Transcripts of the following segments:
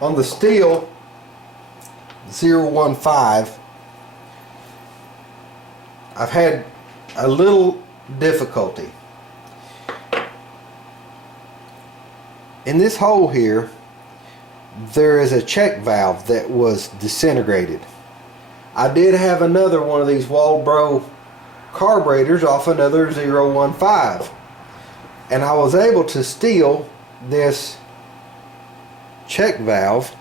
On the Stihl 015, I've had a little difficulty. In this hole here, there is a check valve that was disintegrated. I did have another one of these Walbro carburetors off another 015, and I was able to steal this check valve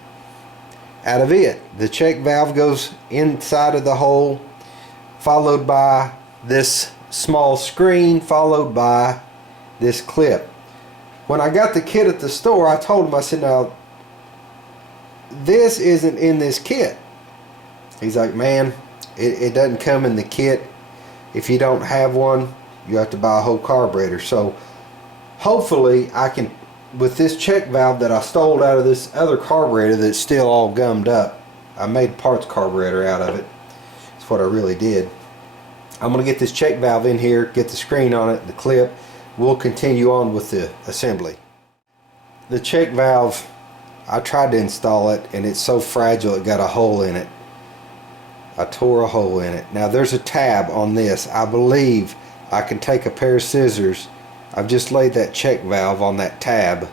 out of it. The check valve goes inside of the hole, followed by this small screen, followed by this clip. When I got the kit at the store, I told him, I said, now this isn't in this kit. He's like, man, it doesn't come in the kit. If you don't have one, you have to buy a whole carburetor. So hopefully I can, with this check valve that I stole out of this other carburetor that's still all gummed up, I made parts carburetor out of it. That's what I really did. I'm going to get this check valve in here, get the screen on it, the clip. We'll continue on with the assembly. The check valve, I tried to install it and it's so fragile it got a hole in it. I tore a hole in it. Now there's a tab on this. I believe I can take a pair of scissors. I've just laid that check valve on that tab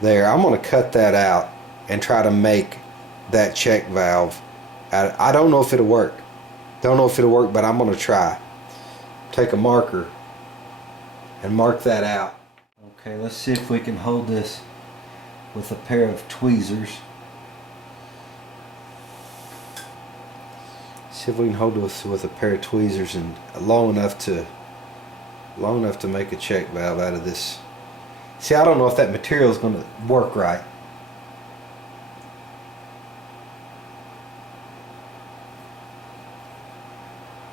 there. I'm going to cut that out and try to make that check valve. I don't know if it'll work. Don't know if it'll work, but I'm going to try. Take a marker and mark that out. Okay, let's see if we can hold this with a pair of tweezers. See if we can hold this with a pair of tweezers and long enough to make a check valve out of this. See, I don't know if that material is going to work right.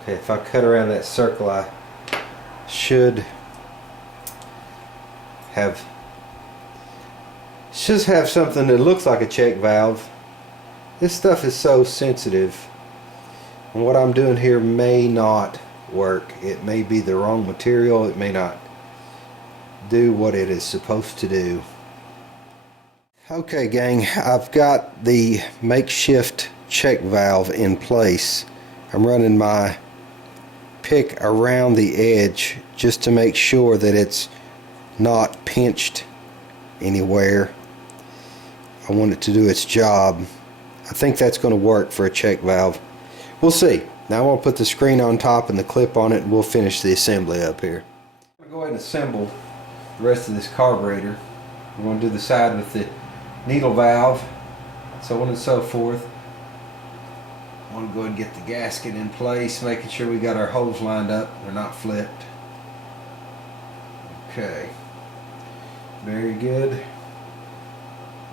Okay, if I cut around that circle, I should have something that looks like a check valve. This stuff is so sensitive, and what I'm doing here may not work. It may be the wrong material. It may not do what it is supposed to do. Okay, gang, I've got the makeshift check valve in place. I'm running my pick around the edge just to make sure that it's not pinched anywhere. I want it to do its job. I think that's going to work for a check valve. We'll see. Now I'm going to put the screen on top and the clip on it, and we'll finish the assembly up here. I'm going to go ahead and assemble the rest of this carburetor. We're going to do the side with the needle valve, so on and so forth. I want to go ahead and get the gasket in place, making sure we got our holes lined up, they're not flipped. Okay, very good.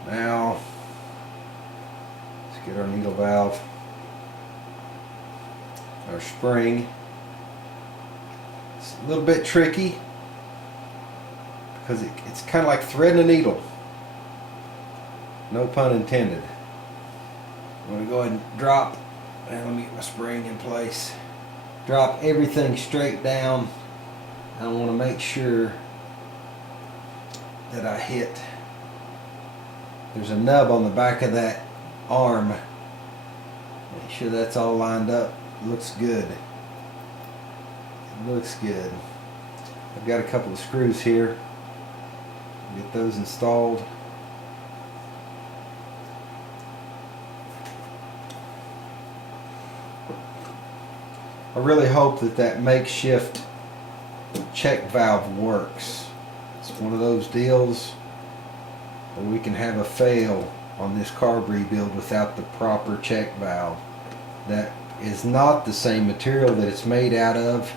Now let's get our needle valve, our spring. It's a little bit tricky because it's kind of like threading a needle. No pun intended. I'm going to go ahead and drop, and let me get my spring in place. Drop everything straight down. I want to make sure that I hit. There's a nub on the back of that arm. Make sure that's all lined up. Looks good. It looks good. I've got a couple of screws here. Get those installed. I really hope that that makeshift check valve works. It's one of those deals where we can have a fail on this carb rebuild without the proper check valve. That is not the same material that it's made out of.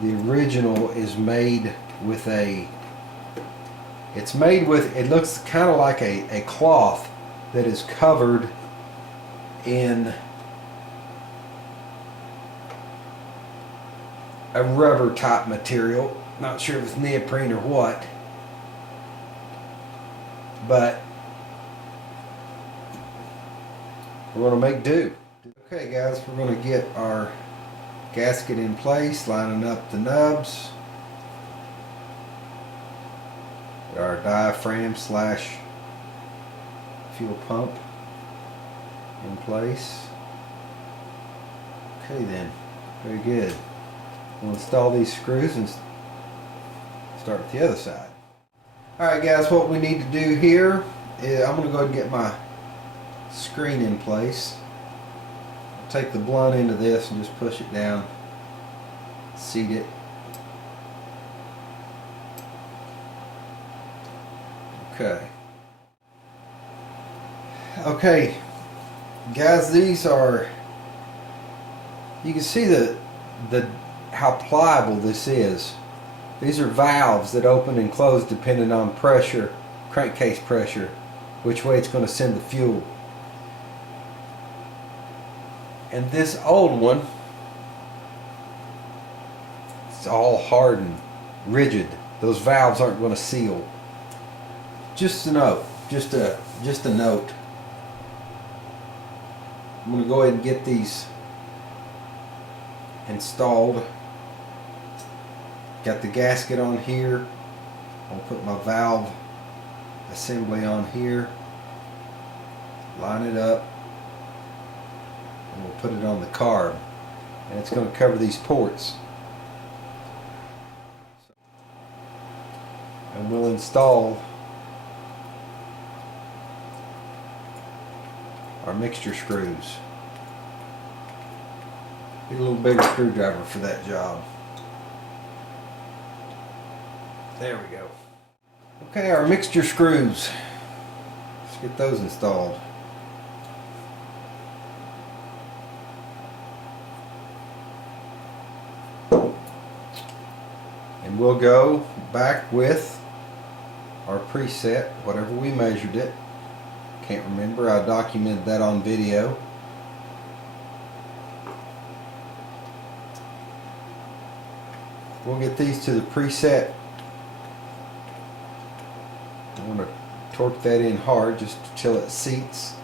The original is made with it looks kind of like a cloth that is covered in a rubber type material. Not sure if it's neoprene or what, but we're going to make do. Okay guys, we're going to get our gasket in place, lining up the nubs, our diaphragm slash fuel pump in place. Okay then, very good. We'll install these screws and start with the other side. Alright guys, what we need to do here is I'm going to go ahead and get my screen in place. I'll take the blunt end of this and just push it down, seat it. Okay guys, these are, you can see the how pliable this is. These are valves that open and close depending on pressure, crankcase pressure, which way it's going to send the fuel. And this old one, it's all hard and rigid. Those valves aren't going to seal. Just a note, just a note. I'm going to go ahead and get these installed. Got the gasket on here. I'll put my valve assembly on here. Line it up. And we'll put it on the carb. And it's going to cover these ports. And we'll install our mixture screws. Need a little bigger screwdriver for that job. There we go. Okay, our mixture screws. Let's get those installed. And we'll go back with our preset, whatever we measured it. Can't remember, I documented that on video. We'll get these to the preset. I'm going to torque that in hard just till it seats.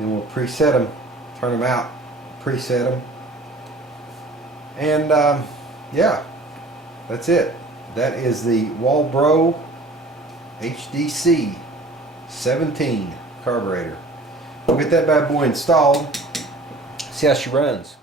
Then we'll preset them, turn them out, preset them. And yeah, that's it. That is the Walbro HDC 17 carburetor. We'll get that bad boy installed, see how she runs.